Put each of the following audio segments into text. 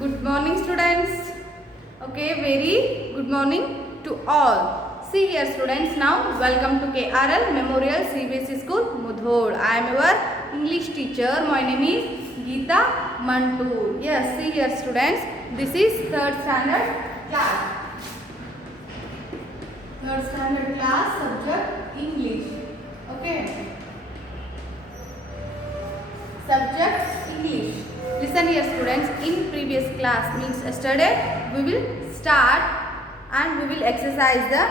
Good morning, students. Okay, very good morning to all. See here, students. Now, welcome to KRL Memorial CBSE School, Mudhol. I am your English teacher. My name is Geeta Mantu. Yes, see here, students. This is third standard class. Third standard class subject English. Okay. Subject English. Listen here, students. In previous class, means yesterday, we will start and we will exercise the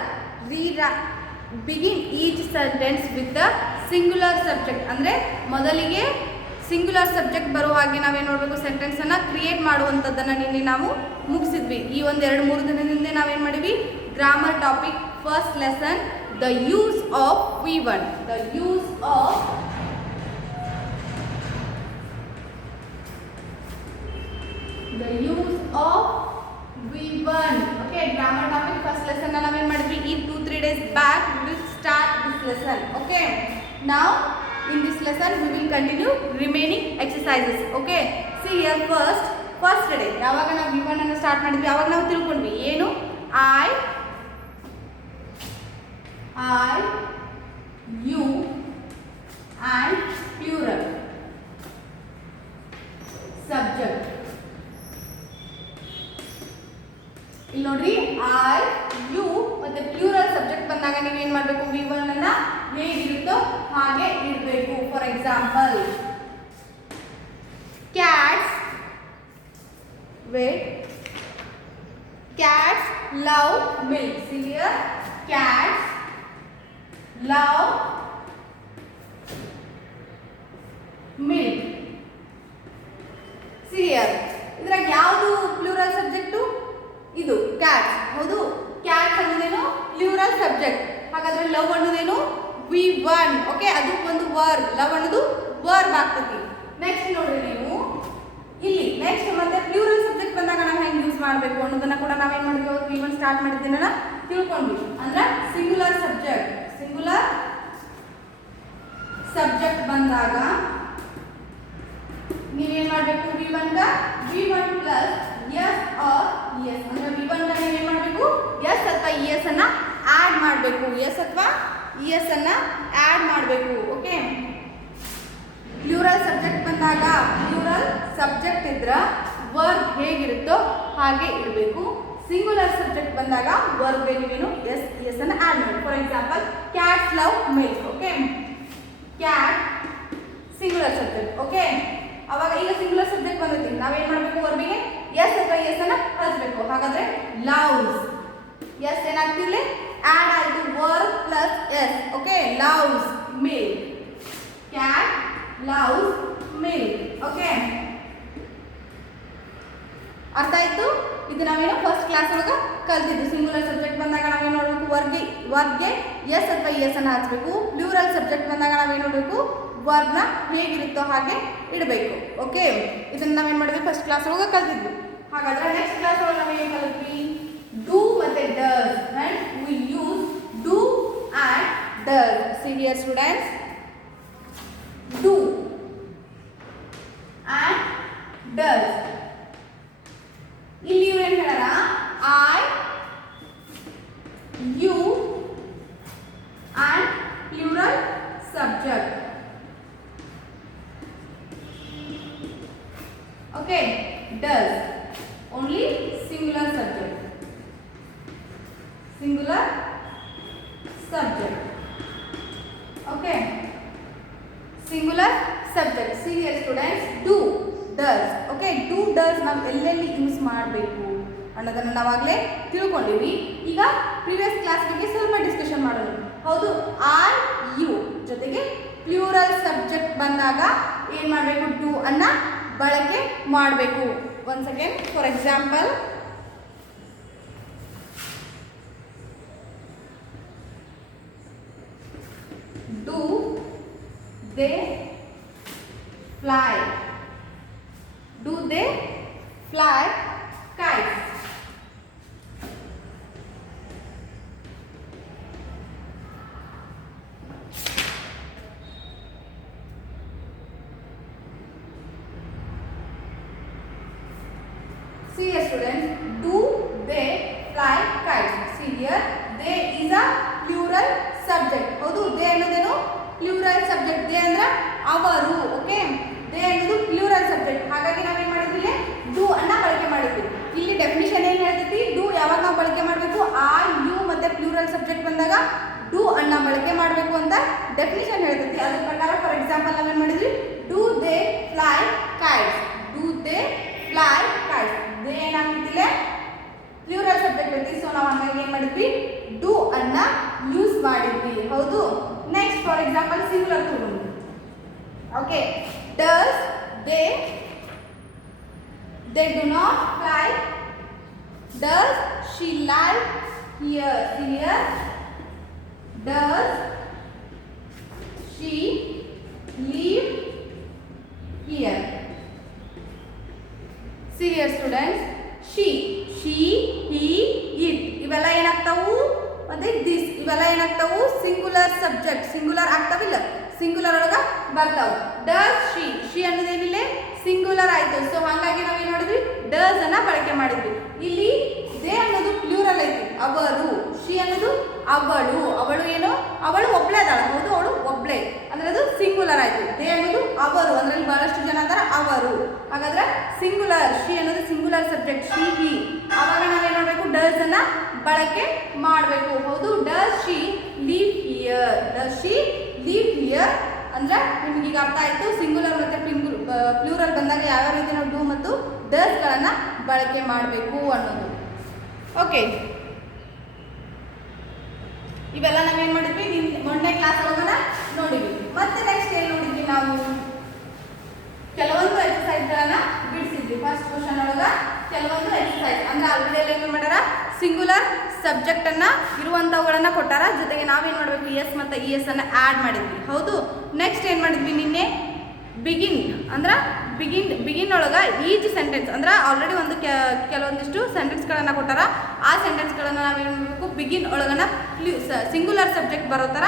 begin each sentence with the singular subject. ಅಂದ್ರೆ ಮೊದಲಿಗೆ singular subject ಬರುವ ಹಾಗೆ ನಾವೇನು ಮಾಡಬೇಕು, ಸೆಂಟೆನ್ಸ್ ಅನ್ನ ಕ್ರಿಯೇಟ್ ಮಾಡುವಂಥದ್ದನ್ನು ನಿನ್ನೆ ನಾವು ಮುಗಿಸಿದ್ವಿ. ಈ ಒಂದು 2-3 ದಿನದಿಂದ ನಾವೇನು ಮಾಡಿವಿ, grammar topic first lesson the use of V1. The use of V1. Okay, grammar topic first lesson na namin madri in 2-3 days back we will start this lesson. Okay, now in this lesson we will continue remaining exercises. Okay, see here, first day yavaga na V1 anna start madidvi avaga ನಾವು ತಿಳ್ಕೊಂಡ್ವಿ ಏನು I you and plural subject. ಇಲ್ಲಿ ನೋಡ್ರಿ I you ಮತ್ತೆ plural subject ಬಂದಾಗ ನೀವು ಏನು ಮಾಡಬೇಕು, V1 ಅನ್ನ ಹೇಗಿರುತ್ತೋ ಹಾಗೆ ಇಡಬೇಕು. For example cats cats love milk. See here, cats love milk. See here, ಇದ್ರಾಗ ಯಾವುದು ಪ್ಲೂರಲ್ ಸಬ್ಜೆಕ್ಟು? ಇದು ಕ್ಯಾಟ್ಸ್. ಹೌದು, ಕ್ಯಾಟ್ಸ್ ಅನ್ನೋದೇನು ಪ್ಲೂರಲ್ ಸಬ್ಜೆಕ್ಟ್. ಹಾಗಾದ್ರೆ ಲವ್ ಅನ್ನೋದೇನು V1. ಓಕೆ, ಅದು ಒಂದು ವರ್ಬ್. ಲವ್ ಅನ್ನೋದು ವರ್ಬ್ ಆಗ್ತತಿ. ನೆಕ್ಸ್ಟ್ ನೋಡ್ರಿ ನೀವು ಇಲ್ಲಿ ನೆಕ್ಸ್ಟ್ ಮತ್ತೆ ಪ್ಲೂರಲ್ ಸಬ್ಜೆಕ್ಟ್ ಬಂದಾಗ ನಾವು ಹೆಂಗೆ ಯೂಸ್ ಮಾಡಬೇಕು ಅನ್ನೋದನ್ನ ಕೂಡ ನಾವೇನು ಮಾಡಿದ್ವಿ, V1 ಸ್ಟಾರ್ಟ್ ಮಾಡಿದ್ದೇನ ತಿಳ್ಕೊಂಡ್ವಿ. ಅಂದ್ರೆ ಸಿಂಗುಲರ್ ಸಬ್ಜೆಕ್ಟ್ ಬಂದಾಗ ನೀವೇನ್ ಮಾಡಬೇಕು, V1 plus S R S. ಅಂದ್ರೆ V1 ನೀವೇನ್ ಮಾಡಬೇಕು, ಎಸ್ ಅಥವಾ ಎಸ್ ಅನ್ನ ಆಡ್ ಮಾಡಬೇಕು. ಎಸ್ ಅಥವಾ ಎಸ್ ಅನ್ನ ಆಡ್ ಮಾಡಬೇಕು. ಓಕೆ, ಪ್ಲೂರಲ್ ಸಬ್ಜೆಕ್ಟ್ ಬಂದಾಗ ಪ್ಲೂರಲ್ ಸಬ್ಜೆಕ್ಟ್ ಇದ್ರ ವರ್ಬ್ ಹೇಗಿರುತ್ತೋ ಹಾಗೆ ಇರಬೇಕು. ಸಿಂಗುಲರ್ ಸಬ್ಜೆಕ್ಟ್ ಬಂದಾಗ ವರ್ಬ್ ನೀವೇನು ಎಸ್ ಅನ್ನ ಆಡ್ ಮಾಡಿ. For example cats love milk. Okay, cat singular subject. Okay, ಅವಾಗ ಈಗ ಸಿಂಗುಲರ್ ಸಬ್ಜೆಕ್ಟ್ ಬಂದೈತಿ, ನಾವೇನ್ ಮಾಡಬೇಕು, ವರ್ಬಿಗೆ ಎಸ್ ಅಥವಾ ಎಸ್ ಅನ್ನ ಹಚ್ಚಬೇಕು. ಹಾಗಾದ್ರೆ ಲವ್ಸ್, ಎಸ್ ಏನಾಗ್ತಿರ್ಲಿ ಆಡ್ ಆಯ್ತು, verb plus s. Okay, loves milk, cat loves milk. Okay, ಅರ್ಥ ಆಯ್ತು? ಇದು ನಾವೇನೋ ಫಸ್ಟ್ ಕ್ಲಾಸ್ ಒಳಗೆ ಕಲ್ತಿದ್ದು. ಸಿಂಗುಲರ್ ಸಬ್ಜೆಕ್ಟ್ ಬಂದಾಗ ನಾವೇನು ನೋಡಬೇಕು, ವರ್ಬ್ಗೆ ಎಸ್ ಅಥವಾ ಎಸ್ ಅನ್ನ ಹಚ್ಚಬೇಕು. ಪ್ಲೂರಲ್ ಸಬ್ಜೆಕ್ಟ್ ಬಂದಾಗ ನಾವೇನು ನೋಡಬೇಕು, ವರ್ಬ್ನ ಹೇಗಿರುತ್ತೋ ಹಾಗೆ ಇಡಬೇಕು. ಓಕೆ, ಇದನ್ನ ನಾವೇನು ಮಾಡಿದ್ವಿ, ಫಸ್ಟ್ ಕ್ಲಾಸ್ ಒಳಗೆ ಕಲ್ತಿದ್ವಿ. ಹಾಗಾದ್ರೆ ನೆಕ್ಸ್ಟ್ ಕ್ಲಾಸ್ ಒಳಗೆ ನಾವೇನು ಕಲಿತ್ವಿ, ಡೂ ಮತ್ತೆ does. And we use do and does. See here students, do and does. ಇಲ್ಲಿ ಇವ್ರು ಏನು ಹೇಳಾರ, I you and plural subject. Okay, does only singular subject. Okay, singular subject. See here students, do, does. Okay, do, does ನಾವು ಎಲ್ಲೆಲ್ಲಿ ಯೂಸ್ ಮಾಡಬೇಕು ಅನ್ನೋದನ್ನ ನಾವಾಗಲೇ ತಿಳ್ಕೊಂಡಿವಿ. ಈಗ ಪ್ರೀವಿಯಸ್ ಕ್ಲಾಸ್ ಬಗ್ಗೆ ಸ್ವಲ್ಪ ಡಿಸ್ಕಷನ್ ಮಾಡೋಣ. ಹೌದು, ಐ ಯು ಜೊತೆಗೆ ಪ್ಲೂರಲ್ ಸಬ್ಜೆಕ್ಟ್ ಬಂದಾಗ ಏನು ಮಾಡಬೇಕು, ಡೂ ಅನ್ನ ಬಳಕೆ ಮಾಡಬೇಕು. One second, for example do they fly. Do they fly kites. See here students, do they fly kites? See here, they is a plural subject. ಹೌದು, they ಅನ್ನೋದೇನು ಪ್ಲೂರಲ್ ಸಬ್ಜೆಕ್ಟ್. they ಅಂದ್ರೆ ಅವರು. ಓಕೆ, they ಅನ್ನೋದು ಪ್ಲೂರಲ್ ಸಬ್ಜೆಕ್ಟ್. ಹಾಗಾಗಿ ನಾವೇನು ಮಾಡಿದ್ವಿ, ಇಲ್ಲಿ do ಅನ್ನ ಬಳಕೆ ಮಾಡಿದ್ವಿ. ಇಲ್ಲಿ ಡೆಫಿನಿಷನ್ ಏನು ಹೇಳ್ತೈತಿ, do ಯಾವಾಗ ನಾವು ಬಳಕೆ ಮಾಡಬೇಕು, I, you ಮತ್ತೆ ಪ್ಲೂರಲ್ ಸಬ್ಜೆಕ್ಟ್ ಬಂದಾಗ do ಅನ್ನ ಬಳಕೆ ಮಾಡಬೇಕು ಅಂತ ಡೆಫಿನಿಷನ್ ಹೇಳ್ತೈತಿ. ಅದರ ಪ್ರಕಾರ ಫಾರ್ ಎಕ್ಸಾಂಪಲ್ ನಾವೇನು ಮಾಡಿದ್ವಿ, do they fly kites? do they fly kites? they ಏನಾಗ್ತಿಲ್ಲ ಪ್ಲೂರಲ್ ಸಬ್ಜೆಕ್ಟ್ ಐತಿ. ಸೊ ನಾವು ಹಂಗಾಗಿ ಏನು ಮಾಡಿದ್ವಿ, do ಅನ್ನ ಯೂಸ್ ಮಾಡಿದ್ವಿ. ಹೌದು. ನೆಕ್ಸ್ಟ್ ಫಾರ್ ಎಕ್ಸಾಂಪಲ್ ಸಿಂಗುಲರ್ ತಗೊಂಡು. Okay, does they do not fly. does she live here? does she live here? See here students, she, he, it ಇವೆಲ್ಲ ಏನಾಗ್ತಾವು, ಮತ್ತೆ ದಿಸ್ ಇವೆಲ್ಲ ಏನಾಗ್ತಾವು, ಸಿಂಗುಲರ್ ಸಬ್ಜೆಕ್ಟ್. ಸಿಂಗುಲರ್ ಆಗ್ತಾವಿಲ್ಲ, ಸಿಂಗುಲರ್ ಒಳಗ ಬರ್ತಾವು. ಡಸ್ ಶಿ ಅನ್ನೋದೇನಿಲ್ಲ ಸಿಂಗುಲರ್ ಆಯ್ತು. ಸೊ ಹಾಗಾಗಿ ನಾವೇನು ಮಾಡಿದ್ವಿ, ಡಸ್ ಅನ್ನ ಬಳಕೆ ಮಾಡಿದ್ವಿ. ಇಲ್ಲಿ ದೇ ಅನ್ನೋದು ಪ್ಲೂರಲ್ ಐತಿ, ಅವರು. ಶಿ ಅನ್ನೋದು ಅವಳು. ಅವಳು ಏನು, ಅವಳು ಒಬ್ಳೆ ಅದಾಳ. ಹೌದು, ಅವಳು ಒಬ್ಳೆ ಅಂದ್ರೆ ಅದು ಸಿಂಗುಲರ್ ಆಯ್ತು. ದೇ ಅನ್ನೋದು ಅವರು, ಅಂದ್ರೆ ಬಹಳಷ್ಟು ಜನ ಅದಾರ ಅವರು. ಹಾಗಾದ್ರೆ ಸಿಂಗುಲರ್, ಶಿ ಅನ್ನೋದು ಸಿಂಗುಲರ್ ಸಬ್ಜೆಕ್ಟ್, ಶಿ, ಹಿ. ಆವಾಗ ನಾವೇನು ಮಾಡಬೇಕು, ಡಸ್ ಅನ್ನ ಬಳಕೆ ಮಾಡಬೇಕು. ಹೌದು, does she live here? Does she live here ಅಂದ್ರೆ ನಿಮ್ಗೆ ಈಗ ಅರ್ಥ ಆಯ್ತು. ಸಿಂಗುಲರ್ ಮತ್ತೆ ಪ್ಲೂರಲ್ ಬಂದಾಗ ಯಾವ್ಯಾವ ರೀತಿ ನಾವು ಡೂ ಮತ್ತು ಡಸ್ ಗಳನ್ನ ಬಳಕೆ ಮಾಡಬೇಕು ಅನ್ನೋದು. ಓಕೆ, ಇವೆಲ್ಲ ನಾವೇನ್ ಮಾಡಿದ್ವಿ, ಮೊನ್ನೆ ಕ್ಲಾಸ್ ಒಳಗನ ನೋಡಿದ್ವಿ. ಮತ್ತೆ ನೆಕ್ಸ್ಟ್ ಏನ್ ನೋಡಿದ್ವಿ, ನಾವು ಕೆಲವೊಂದು ಎಕ್ಸಸೈಸ್ ಗಳನ್ನ ಬಿಡಿಸಿದ್ವಿ. ಫಸ್ಟ್ ಕ್ವಶನ್ ಒಳಗ ಕೆಲವೊಂದು ಎಕ್ಸಸೈಸ್ ಅಂದ್ರೆ ಆಲ್ರೆಡಿ ಏನು ಮಾಡ್ಯಾರ, ಸಿಂಗುಲರ್ ಸಬ್ಜೆಕ್ಟ್ ಅನ್ನ ಇರುವಂತವುಗಳನ್ನ ಕೊಟ್ಟಾರ. ಜೊತೆಗೆ ನಾವೇನ್ ಮಾಡಬೇಕು, ಎಸ್ ಮತ್ತೆ ಇ ಎಸ್ ಅನ್ನ ಆಡ್ ಮಾಡಿದ್ವಿ. ಹೌದು. ನೆಕ್ಸ್ಟ್ ಏನ್ ಮಾಡಿದ್ವಿ, ನಿನ್ನೆ ಬಿಗಿನ್ ಅಂದ್ರೆ ಬಿಗಿನ್ ಒಳಗ ಈಚ್ ಸೆಂಟೆನ್ಸ್ ಅಂದ್ರೆ ಆಲ್ರೆಡಿ ಒಂದು ಕೆಲವೊಂದಿಷ್ಟು ಸೆಂಟೆನ್ಸ್ಗಳನ್ನ ಕೊಟ್ಟಾರ. ಆ ಸೆಂಟೆನ್ಸ್ಗಳನ್ನ ನಾವೇನು ಮಾಡಬೇಕು, ಬಿಗಿನ್ ಒಳಗನ ಸಿಂಗುಲರ್ ಸಬ್ಜೆಕ್ಟ್ ಬರೋ ಥರ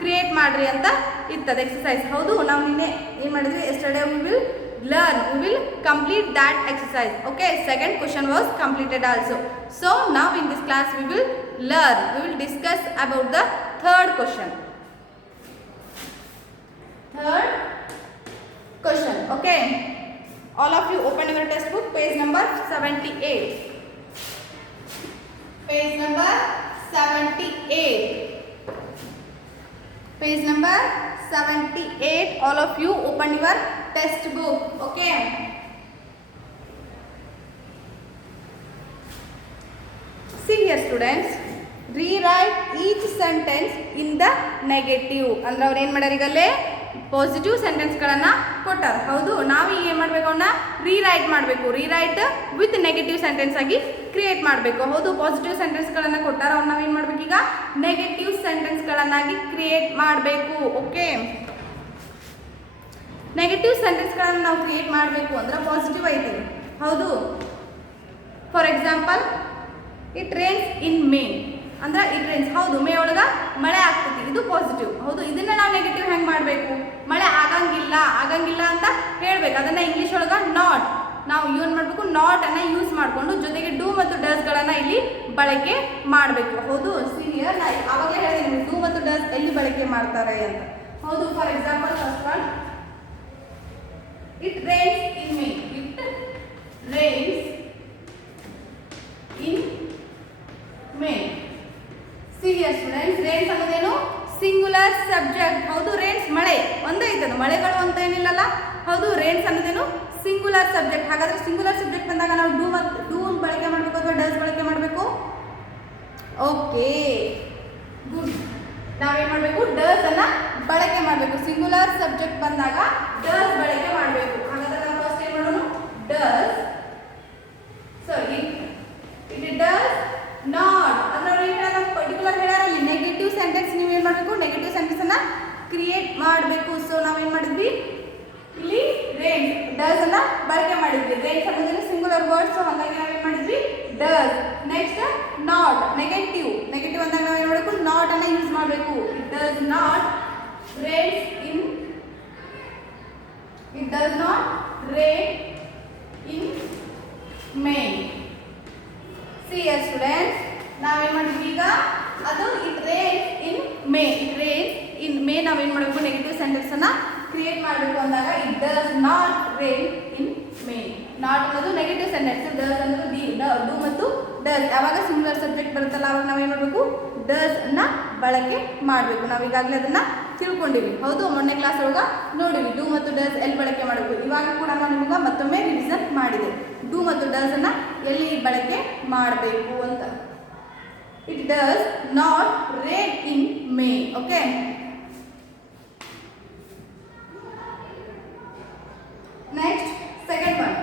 ಕ್ರಿಯೇಟ್ ಮಾಡ್ರಿ ಅಂತ ಇರ್ತದೆ ಎಕ್ಸಸೈಸ್. ಹೌದು, ನಾವು ನಿನ್ನೆ ಏನು ಮಾಡಿದ್ವಿ, yesterday we will complete that exercise. Okay, second question was completed also. So now in this class we will discuss about the third question. Okay, all of you open your textbook, page number 78. Page number 78. All of you open your textbook. Okay. See here students, rewrite each sentence in the negative. ಅಂದ್ರೆ ಅವ್ರು ಏನು ಮಾಡ್ಯಾರ, ಈಗಲೇ ಪಾಸಿಟಿವ್ ಸೆಂಟೆನ್ಸ್ಗಳನ್ನು ಕೊಟ್ಟಾರ. ಹೌದು, ನಾವು ಈಗ ಏನು ಮಾಡಬೇಕು, ಅವನ್ನ ರೀರೈಟ್ ಮಾಡಬೇಕು. ರೀರೈಟ್ ವಿತ್ ನೆಗೆಟಿವ್ ಸೆಂಟೆನ್ಸ್ ಆಗಿ ಕ್ರಿಯೇಟ್ ಮಾಡಬೇಕು. ಹೌದು, ಪಾಸಿಟಿವ್ ಸೆಂಟೆನ್ಸ್ಗಳನ್ನು ಕೊಟ್ಟಾರ, ಅವ್ರು ನಾವೇನು ಮಾಡಬೇಕು, ಈಗ ನೆಗೆಟಿವ್ ಸೆಂಟೆನ್ಸ್ಗಳನ್ನಾಗಿ ಕ್ರಿಯೇಟ್ ಮಾಡಬೇಕು. ಓಕೆ, ನೆಗೆಟಿವ್ ಸೆಂಟೆನ್ಸ್ಗಳನ್ನು ನಾವು ಕ್ರಿಯೇಟ್ ಮಾಡಬೇಕು ಅಂದ್ರೆ ಪಾಸಿಟಿವ್ ಐತಿ. ಹೌದು, for example it rains in May ಅಂದ್ರೆ ಇಟ್ ರೇನ್ಸ್. ಹೌದು, ಮೇ ಒಳಗೆ ಮಳೆ ಆಗ್ತೈತಿ, ಇದು ಪಾಸಿಟಿವ್. ಹೌದು, ಇದನ್ನ ನಾವು ನೆಗೆಟಿವ್ ಹೆಂಗೆ ಮಾಡಬೇಕು, ಮಳೆ ಆಗಂಗಿಲ್ಲ ಅಂತ ಹೇಳ್ಬೇಕು. ಅದನ್ನ ಇಂಗ್ಲೀಷ್ ಒಳಗೆ ನಾಟ್, ನಾವು ಏನು ಮಾಡಬೇಕು, ನಾಟ್ ಅನ್ನ ಯೂಸ್ ಮಾಡಿಕೊಂಡು ಜೊತೆಗೆ ಡೂ ಮತ್ತು ಡಸ್ಗಳನ್ನು ಇಲ್ಲಿ ಬಳಕೆ ಮಾಡಬೇಕು. ಹೌದು, ಸೀನಿಯರ್ ನಾ ಅವಾಗಲೇ ಹೇಳಿದೆ ನಿಮಗೆ ಡೂ ಮತ್ತು ಡಸ್ ಎಲ್ಲಿ ಬಳಕೆ ಮಾಡ್ತಾರೆ ಅಂತ. ಹೌದು, for example first one, it rains in May. It rains in May. See here students, rains ಅನ್ನೋದೇನು ಸಿಂಗುಲರ್ ಸಬ್ಜೆಕ್ಟ್. ಹೌದು, ರೇನ್ಸ್ ಮಳೆ ಒಂದೇ ಐತದು, ಮಳೆಗಳು ಅಂತ ಏನಿಲ್ಲಲ್ಲ. ಹೌದು, ರೇನ್ಸ್ ಅನ್ನೋದೇನು ಸಿಂಗುಲರ್ ಸಬ್ಜೆಕ್ಟ್. ಹಾಗಾದ್ರೆ ಸಿಂಗುಲರ್ ಸಬ್ಜೆಕ್ಟ್ ಬಂದಾಗ ನಾವು ಡೂ ಬಳಕೆ ಮಾಡಬೇಕು ಅಥವಾ ಡಸ್ ಬಳಕೆ ಮಾಡಬೇಕು? Okay, good. ನಾವೇನು ಮಾಡಬೇಕು, ಡಸ್ ಅನ್ನ ಬಳಕೆ ಮಾಡಬೇಕು. ಸಿಂಗುಲರ್ ಸಬ್ಜೆಕ್ಟ್ ಬಂದಾಗ ಡಸ್ ಬಳಕೆ ಮಾಡಬೇಕು. ಹಾಗಾದ್ರೆ ನಾವು ಫಸ್ಟ್ ಏನು ಮಾಡೋಣ, does. So it does not ಅಂದ್ರೆ ನಾವು ಪರ್ಟಿಕ್ಯುಲರ್ ಹೇಳಾರಲ್ಲಿ ನೆಗೆಟಿವ್ ಸೆಂಟೆನ್ಸ್ ನೀವು ಏನು ಮಾಡಬೇಕು, ನೆಗೆಟಿವ್ ಸೆಂಟೆನ್ಸ್ ಅನ್ನ ಕ್ರಿಯೇಟ್ ಮಾಡಬೇಕು. ಸೊ ನಾವೇನು ಮಾಡಿದ್ವಿ, ಇಲ್ಲಿ ರೇನ್ಸ್ ಡಸ್ ಅನ್ನ ಬಳಕೆ ಮಾಡಿದ್ವಿ. ರೇನ್ಸ್ ಅನ್ನೋದು ಸಿಂಗುಲರ್ ವರ್ಡ್, ಸೊ ಹಾಗಾಗಿ ನಾವೇನು ಮಾಡಿದ್ವಿ, ಡಸ್. ನೆಕ್ಸ್ಟ್ ನಾಟ್, ನೆಗೆಟಿವ್ ಅಂದಾಗ ನಾವು ಏನು ಮಾಡಬೇಕು, ನಾಟ್ ಅನ್ನ ಯೂಸ್ ಮಾಡಬೇಕು. It does not rains in May. ಈಗ ಅದು it rains in May. It rains in May ನಾವೇನು ಮಾಡಬೇಕು ನೆಗೆಟಿವ್ ಸೆಂಟೆನ್ಸನ್ನು ಕ್ರಿಯೇಟ್ ಮಾಡಬೇಕು ಅಂದಾಗ it does not rain in May. Not ಅನ್ನೋದು ನೆಗೆಟಿವ್ ಸೆಂಟೆನ್ಸ್, ಡಸ್ ಅನ್ನೋದು ಡೂ ಮತ್ತು ಡಸ್. ಯಾವಾಗ ಸಿಂಗುಲರ್ ಸಬ್ಜೆಕ್ಟ್ ಬರುತ್ತಲ್ಲ ಅವಾಗ ನಾವೇನು ಮಾಡಬೇಕು ಡಸ್ ಅನ್ನ ಬಳಕೆ ಮಾಡಬೇಕು. ನಾವು ಈಗಾಗಲೇ ಅದನ್ನು ತಿಳ್ಕೊಂಡಿವಿ. ಹೌದು, ಮೊನ್ನೆ ಕ್ಲಾಸ್ ಒಳಗೆ ನೋಡಿವಿ ಡೂ ಮತ್ತು ಡಸ್ ಎಲ್ಲಿ ಬಳಕೆ ಮಾಡಬೇಕು. ಇವಾಗ ಕೂಡ ನಾನು ನಿಮಗೆ ಮತ್ತೊಮ್ಮೆ ರಿವಿಷನ್ ಮಾಡಿದೆ ಡೂ ಮತ್ತು ಡಸ್ ಅನ್ನ ಎಲ್ಲಿ ಬಳಕೆ ಮಾಡಬೇಕು ಅಂತ. It does not rain in May. Okay, next second one.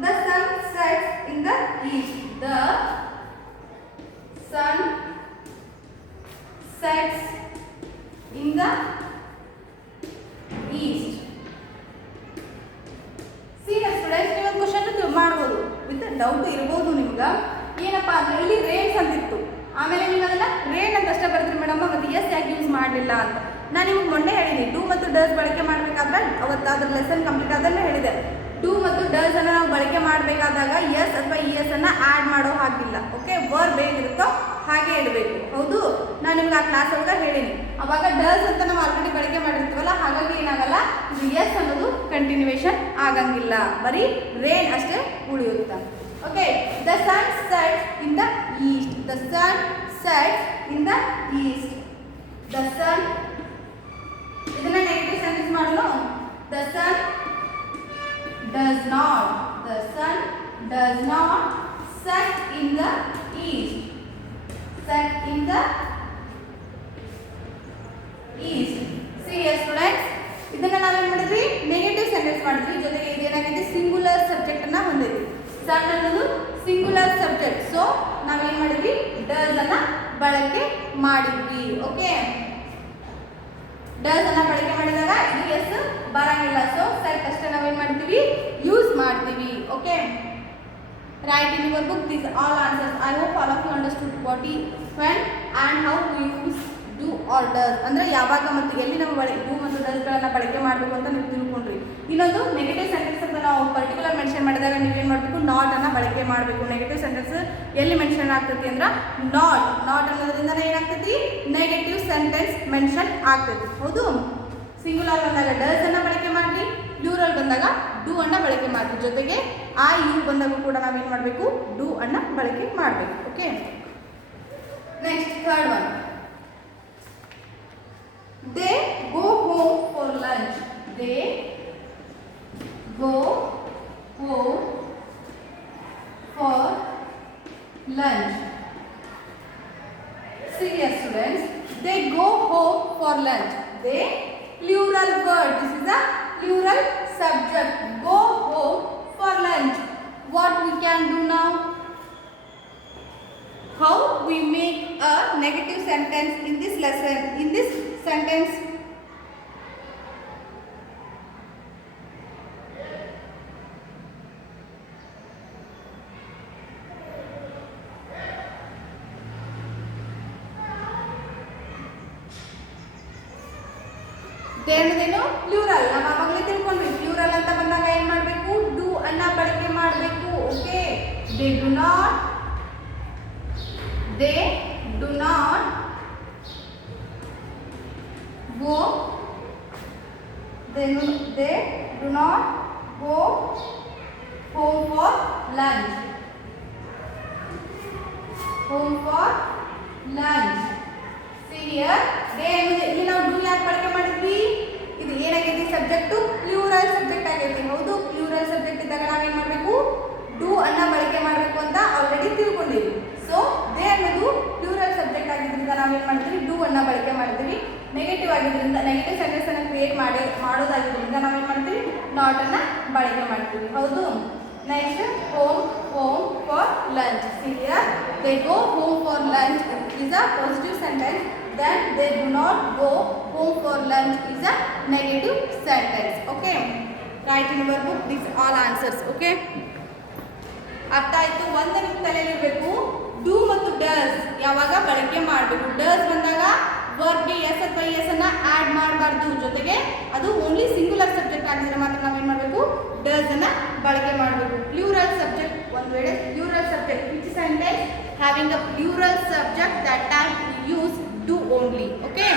The sun sets in the east. The sun sets in the east. See students, ನೀವು ಒಂದು ಕ್ವಶನ್ ಮಾಡ್ಬೋದು, ವಿತ್ ಡೌಟ್ ಇರಬಹುದು ನಿಮ್ಗೆ. ಏನಪ್ಪ ಅಂದ್ರೆ ಇಲ್ಲಿ ರೇನ್ಸ್ ಅಂತಿತ್ತು, ಆಮೇಲೆ ನೀವು ಅದನ್ನ ರೇನ್ ಅಂತ ಅಷ್ಟೇ ಬರ್ತೀರಿ ಮೇಡಮ್, ಮತ್ತೆ ಎಸ್ ಯಾಕೆ ಯೂಸ್ ಮಾಡಲಿಲ್ಲ ಅಂತ. ನಾನು ನಿಮ್ಗೆ ಮೊನ್ನೆ ಹೇಳಿದ್ದೀನಿ ಡೂ ಮತ್ತು ಡಸ್ ಬಳಕೆ ಮಾಡಬೇಕಾದ್ರೆ ಅವತ್ತು ಅದ್ರ ಲೆಸನ್ ಕಂಪ್ಲೀಟ್ ಅದನ್ನೇ ಹೇಳಿದೆ. ಡೂ ಮತ್ತು ಡಸ್ ಅನ್ನು ನಾವು ಬಳಕೆ ಮಾಡಬೇಕಾದಾಗ ಎಸ್ ಅಥವಾ ಇ ಎಸ್ ಅನ್ನು ಆ್ಯಡ್ ಮಾಡೋ ಹಾಗಿಲ್ಲ. ಓಕೆ, ವರ್ಬ್ ಹೇಗಿರುತ್ತೋ ಹಾಗೆ ಇಡಬೇಕು. ಹೌದು, ನಾನು ನಿಮ್ಗೆ ಆ ಕ್ಲಾಸ್ ಒಳಗೆ ಹೇಳಿನಿ. ಅವಾಗ ಡಸ್ ಅಂತ ನಾವು ಆಲ್ರೆಡಿ ಬಳಕೆ ಮಾಡಿರ್ತೀವಲ್ಲ, ಹಾಗಾಗಿ ಏನಾಗಲ್ಲ, ಇದು ಎಸ್ ಅನ್ನೋದು ಕಂಟಿನ್ಯೂಯೇಷನ್ ಆಗಂಗಿಲ್ಲ, ಬರೀ ರೇನ್ ಅಷ್ಟೇ ಉಳಿಯುತ್ತೆ. Okay, the sun sets in the east. The sun sets in the east. The sun, ಇದನ್ನ ನೆಗೆಟಿವ್ ಸೆಂಟೆನ್ಸ್ ಮಾಡಲು. The sun does not, the sun does not set in the east. Set in the east. See here students, ಇದನ್ನ ನಾವೇನು ಮಾಡಿದ್ವಿ negative sentence ಮಾಡಿದ್ವಿ, ಜೊತೆಗೆ ಇದೇನಾಗಿದೆ singular subject ಅನ್ನ ಹೊಂದಿದ್ವಿ. ಸನ್ ಅನ್ನೋದು ಸಿಂಗುಲರ್ ಸಬ್ಜೆಕ್ಟ್, ಸೊ ನಾವೇನು ಮಾಡಿದ್ವಿ ಡಸ್ ಅನ್ನ ಬಳಕೆ ಮಾಡಿದ್ವಿ. ಓಕೆ, ಡಸ್ ಅನ್ನ ಬಳಕೆ ಮಾಡಿದಾಗ ಇದು ಎಸ್ ಬರಂಗಿಲ್ಲ, ಸೊ ಸೆಟ್ ಅಷ್ಟೇ ನಾವೇನು ಮಾಡ್ತೀವಿ ಯೂಸ್ ಮಾಡ್ತೀವಿ. Okay, write in your book these all answers. I hope all of you understood what ಈ when and how we use do or does, ಅಂದರೆ ಯಾವಾಗ ಮತ್ತು ಎಲ್ಲಿ ನಾವು ಡೂ ಮತ್ತು ಡಸ್ಗಳನ್ನು ಬಳಕೆ ಮಾಡಬೇಕು ಅಂತ ನೀವು ತಿಳ್ಕೊಂಡ್ರಿ. ಇನ್ನೊಂದು ನೆಗೆಟಿವ್ ಸೆಂಟೆನ್ಸ್ ಅಂತ ನಾವು ಪರ್ಟಿಕ್ಯುಲರ್ ಮೆನ್ಷನ್ ಮಾಡಿದಾಗ ನೀವೇನು ಮಾಡಬೇಕು ನಾಟ್ ಅನ್ನು ಬಳಕೆ ಮಾಡಬೇಕು. ನೆಗೆಟಿವ್ ಸೆಂಟೆನ್ಸ್ ಎಲ್ಲಿ ಮೆನ್ಷನ್ ಆಗ್ತೈತಿ ಅಂದ್ರೆ ನಾಟ್. ನಾಟ್ ಅನ್ನೋದ್ರಿಂದ ಏನಾಗ್ತೈತಿ ನೆಗೆಟಿವ್ ಸೆಂಟೆನ್ಸ್ ಮೆನ್ಷನ್ ಆಗ್ತೈತಿ. ಹೌದು, ಸಿಂಗುಲರ್ ಬಂದಾಗ ಡಸ್ ಅನ್ನ ಬಳಕೆ ಮಾಡಿ, ಪ್ಲೂರಲ್ ಬಂದಾಗ ಡೂ ಅನ್ನ ಬಳಕೆ ಮಾಡಿ, ಜೊತೆಗೆ ಆ ಯು ಬಂದಾಗ ಕೂಡ ನಾವೇನು ಮಾಡಬೇಕು ಡೂ ಅನ್ನ ಬಳಕೆ ಮಾಡಬೇಕು. Okay, next third one. They go home for lunch. They go home for lunch. See here students, they go home for lunch. They, plural word, this is a plural subject. Go home for lunch. What we can do now? How we make a negative sentence in this lesson, in this sentence? ದೇನದೇನು plural. ನಾವು ಆವಾಗಲೇ ತಿಳ್ಕೊಂಡ್ವಿ ಪ್ಲೂರಲ್ ಅಂತ ಬಂದಾಗ ಏನು ಮಾಡಬೇಕು ಡೂ ಅನ್ನ ಬಳಕೆ ಮಾಡಬೇಕು. Okay, they do not, they do not go, they do not go home for lunch. Home for lunch. See here, they ಇಲ್ಲಿ ನಾವು do ಯಾಕೆ ಬಳಕೆ ಮಾಡಿದ್ವಿ, ಇದು ಏನಾಗೈತಿ ಸಬ್ಜೆಕ್ಟು ಪ್ಲೂರಲ್ ಸಬ್ಜೆಕ್ಟ್ ಆಗೈತಿ. ಹೌದು, ಪ್ಲೂರಲ್ ಸಬ್ಜೆಕ್ಟ್ ಇದ್ದಾಗ ನಾವೇನು ಮಾಡಬೇಕು ಡೂ ಅನ್ನ ಬಳಕೆ ಮಾಡಬೇಕು ಅಂತ ಆಲ್ರೆಡಿ ತಿಳ್ಕೊಂಡಿವಿ. ಸೊ ದೇ ಅನ್ನೋದು ಪ್ಲೂರಲ್ ಸಬ್ಜೆಕ್ಟ್ ಆಗಿದ್ದರಿಂದ ನಾವೇನು ಮಾಡ್ತೀವಿ ಡೂ ಅನ್ನ ಬಳಕೆ ಮಾಡ್ತೀವಿ. ನೆಗೆಟಿವ್ ಆಗಿದ್ದರಿಂದ ನೆಗೆಟಿವ್ ಸೆಂಟೆನ್ಸ್ ಅನ್ನು ಕ್ರಿಯೇಟ್ ಮಾಡೋದಾಗಿದ್ದರಿಂದ ನಾವೇನು ಮಾಡ್ತೀವಿ ನಾಟ್ ಅನ್ನ ಬಳಕೆ ಮಾಡ್ತೀವಿ. ಹೌದು, next home for lunch. Here they go home for lunch is a positive sentence, then they do not go home for lunch is a negative sentence. Okay, write in your book these all answers. Okay, ಅರ್ಥ ಆಯ್ತು? ಒಂದು ನಿಮ್ಮ ತಲೆಯಲ್ಲಿ ಇರಬೇಕು ಡೂ ಮತ್ತು does ಯಾವಾಗ ಬಳಕೆ ಮಾಡಬೇಕು. ಡಸ್ ಬಂದಾಗ ವರ್ಬ್ಗೆ ಎಸ್ ಅಥವಾ ಎಸ್ ಅನ್ನ ಆ್ಯಡ್ ಮಾಡಬಾರ್ದು, ಜೊತೆಗೆ ಅದು ಓನ್ಲಿ ಸಿಂಗುಲರ್ ಸಬ್ಜೆಕ್ಟ್ ಆಗಿದ್ರೆ ಮಾತ್ರ ನಾವೇನು ಮಾಡಬೇಕು ಡಸ್ ಅನ್ನ ಬಳಕೆ ಮಾಡಬೇಕು. ಪ್ಲೂರಲ್ ಸಬ್ಜೆಕ್ಟ್ ಒಂದು ವೇಳೆ plural subject which sentence having a plural subject that time we use do only. Okay,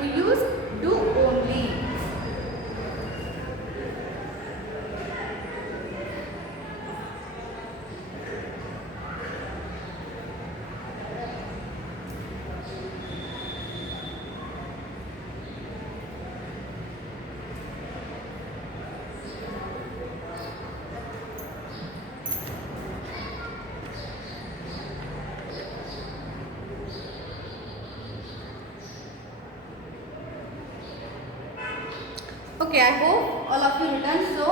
we use do only. Okay, I hope all of you returned. So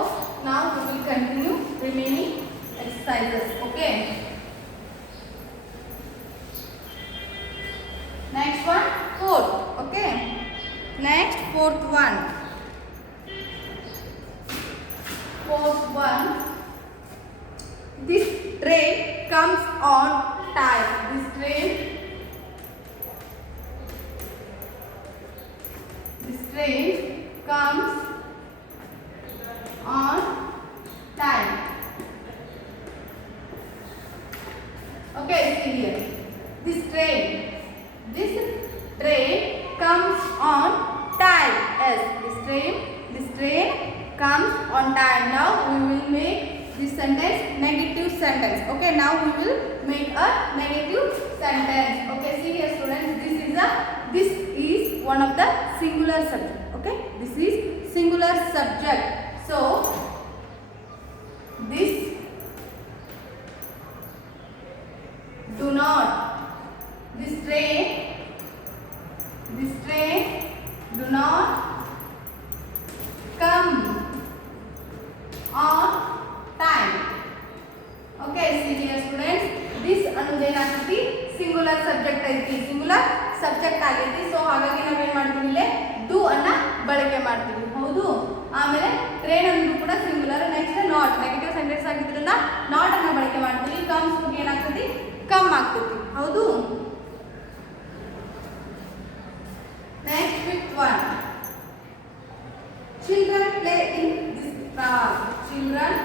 now we will continue remaining exercises. Okay. Next one, fourth. Okay. Next, fourth one. Fourth one. This train comes on time. This train comes on time. Okay, see here. This train comes on time. Yes, this train comes on time. Now we will make this sentence negative sentence. Okay, now we will make a negative sentence. Okay, see here students, this is one of the singular subject. Okay, this is singular subject. So this do not, this train do not come on time. Okay, see here students, this ಅನ್ನೋದೇನಾಗ್ತೈತಿ singular subject ಐತಿ, singular subject ಆಗೈತಿ. So ಹಾಗಾಗಿ ನಾವೇನ್ ಮಾಡ್ತೀವಿ, ಇಲ್ಲೇ ಡು ಅನ್ನ ಬಳಕೆ ಮಾಡ್ತೀವಿ. ಹೌದು, ಆಮೇಲೆ ಟ್ರೈನ್ ಅನ್ನೋದು ಕೂಡ singular. Next not negative sentence ಆಗಿದ್ರಿಂದ ನಾಟ್ ಅನ್ನ ಬಳಕೆ ಮಾಡ್ತೀವಿ. ಕಮ್ಸ್ ಹೋಗಿ ಏನಾಗ್ತೈತಿ, ಕಮ್ ಆಗ್ತೈತಿ. ಹೌದು. Next fifth one, children play in this park. Children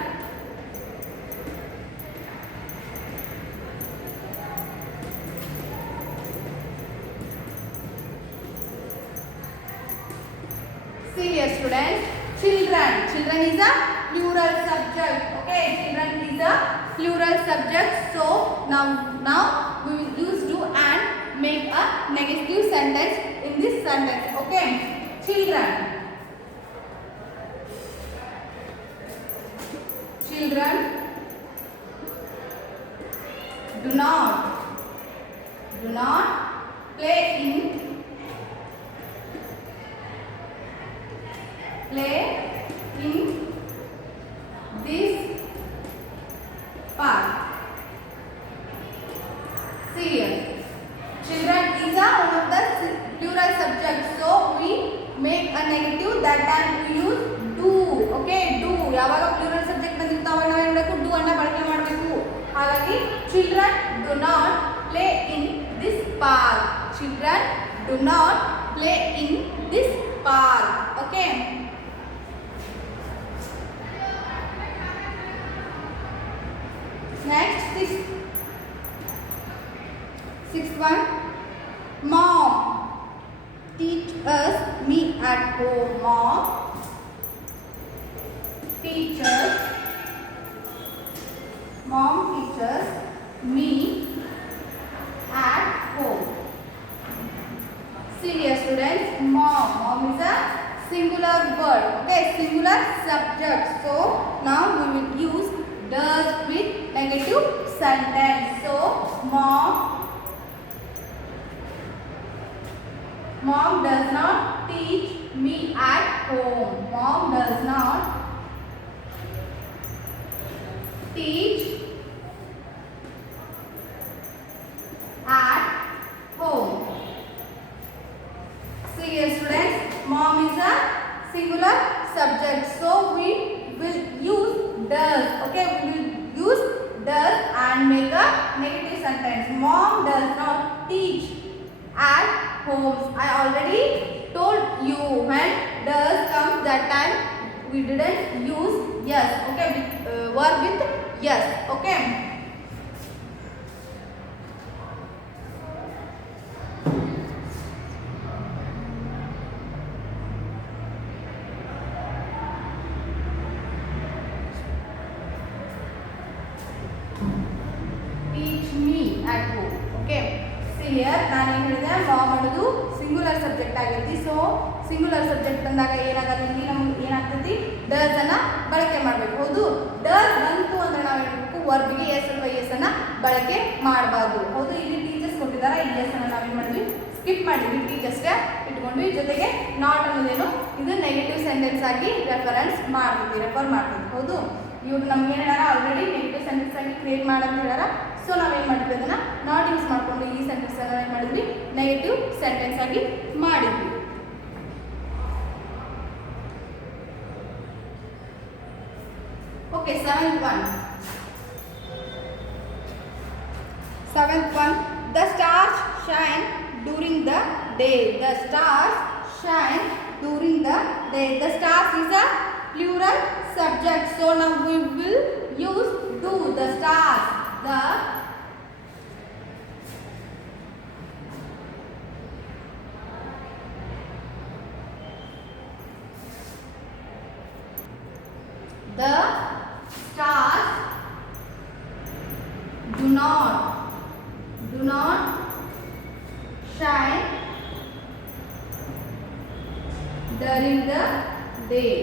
see here students, children is a plural subject. Okay, children is a plural subject. So now we will use do and make a negative sentence in this sentence. Okay, children do not play in this park. See here, children is a one of the plural subjects. So we make a negative, that time we use do. Okay, do. ಯಾವಾಗ plural subject ಬಂದಿರ್ತಾವ ಅವಾಗ ನಾವು ಏನು ಮಾಡಬೇಕು, do ಅನ್ನ ಬಳಕೆ ಮಾಡಬೇಕು. ಹಾಗಾಗಿ children do not play in this park. Children do not play in this park. Okay. Next, sixth one, mom teaches me at home. Mom teaches me at home. See here students, mom is a singular word. Okay, singular subject. So now we will use does with negative sentence. So mom does not teach me at home. Mom does not teach at home. See here students, mom is a singular subject. So we will use does. Okay, we will use does and make a negative sentence. Mom does not teach at home. I already told you when does comes, that time we didn't use yes. Okay, verb with yes. Okay. Teach me at home. Okay. See here ನಾನು ಏನು ಹೇಳಿದೆ ಮಾಮ್ ಅನ್ನೋದು singular subject ಆಗೈತಿ. So singular subject ಬಂದಾಗ ಏನಾಗಲ್ಲ ಇಲ್ಲಿ ನಮ್ಗೆ ಏನಾಗ್ತೈತಿ ಡಸ್ ಅನ್ನ ಬಳಕೆ ಮಾಡಬೇಕು. ಹೌದು, ಡಸ್ ಬಂತು ಅಂದ್ರೆ ನಾವು ಹೇಳ್ಬೇಕು ವರ್ಬ್ಗೆ ಎಸ್ ಅಥವಾ ಎಸ್ ಅನ್ನ ಬಳಕೆ ಮಾಡಬಾರ್ದು. ಹೌದು, ಇಲ್ಲಿ ಟೀಚರ್ಸ್ ಕೊಟ್ಟಿದ್ದಾರೆ, ಈ ಎಸ್ ಅನ್ನ ನಾವೇನು ಮಾಡಿದ್ವಿ ಸ್ಕಿಪ್ ಮಾಡಿದ್ವಿ, ಟೀಚರ್ಸ್ಗೆ ಇಟ್ಕೊಂಡ್ವಿ. ಜೊತೆಗೆ ನಾಟ್ ಅನ್ನೋದೇನು ಇದು ನೆಗೆಟಿವ್ ಸೆಂಟೆನ್ಸ್ ಆಗಿ ರೆಫರ್ ಮಾಡ್ತೀವಿ. ಹೌದು, ಇವ್ರು ನಮ್ಗೆ ಏನು ಹೇಳಾರ ಆಲ್ರೆಡಿ ನೆಗೆಟಿವ್ ಸೆಂಟೆನ್ಸ್ ಆಗಿ ಕ್ರಿಯೇಟ್ ಮಾಡಂತ ಹೇಳಾರ. ಸೊ ನಾವೇನು ಮಾಡಿದ್ವಿ ಅದನ್ನು ನಾಟ್ ಯೂಸ್ ಮಾಡಿಕೊಂಡು ಈ ಸೆಂಟೆನ್ಸ್ ಅನ್ನು ಏನು ಮಾಡಿದ್ವಿ ನೆಗೆಟಿವ್ ಸೆಂಟೆನ್ಸ್ ಆಗಿ ಮಾಡಿದ್ವಿ. Okay, seventh one. The stars shine during the day. The stars shine during the day. The stars is a plural subject. So now we will use do. The stars. The stars do not shine during the day.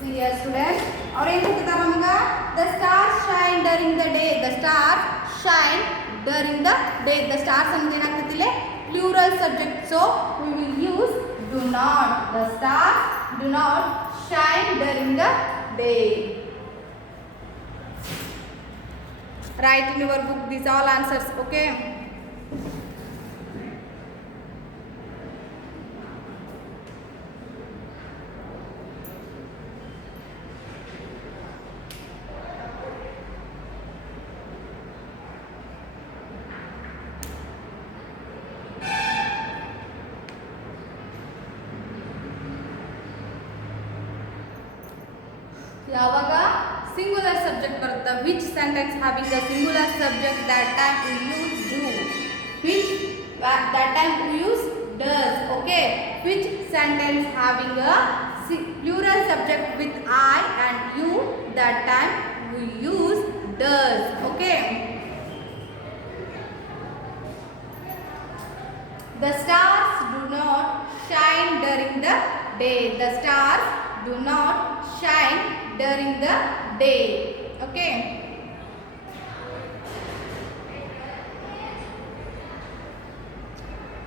See here students, और ಏನು ಹೇಳ್ತಿದ್ದಾರೆ ನಮಗೆ the stars shine during the day. The stars shine during the day. The stars ಅಂದ್ರೆ ಏನಾಗ್ತೈತಿ ಇಲ್ಲಿ plural subject. So we will use do not. The stars do not shine during the day. Write in your book these all answers. Okay. ಯಾವಾಗ singular subject ಬರುತ್ತೆ, which sentence having the singular subject that time we use do, which that time we use does. Okay, which sentence having a plural subject with I and you, that time we use does. Okay, the stars do not shine during the day. The stars do not shine during the day. Okay.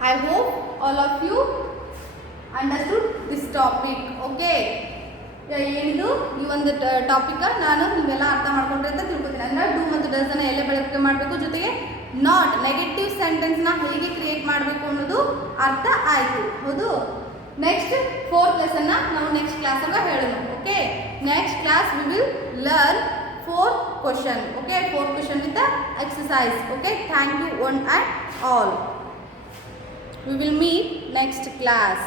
I hope all of you understood this topic. Okay. ಏನಿದು ಈ ಒಂದು ಟಾಪಿಕ್ ನಾನು ನಿಮಗೆಲ್ಲ ಅರ್ಥ ಮಾಡ್ಕೊಂಡ್ರೆ ಅಂತ ತಿಳ್ಕೊತೀನಿ. ಅಂದರೆ ಡೂ ಮತ್ತು ಡಸ್ ಅನ್ನು ಎಲ್ಲ ಬಳಕೆ ಮಾಡಬೇಕು, ಜೊತೆಗೆ ನಾಟ್ ನೆಗೆಟಿವ್ ಸೆಂಟೆನ್ಸ್ನ ಹೇಗೆ ಕ್ರಿಯೇಟ್ ಮಾಡಬೇಕು ಅನ್ನೋದು ಅರ್ಥ ಆಯಿತು. ಹೌದು, ನೆಕ್ಸ್ಟ್ ಫೋರ್ತ್ ಲೆಸನ್ನ ನಾವು ನೆಕ್ಸ್ಟ್ ಕ್ಲಾಸಾಗ ಹೇಳೋಣ. Okay, next class we will learn fourth question. Okay, fourth question with the exercise. Okay, thank you one and all. We will meet next class.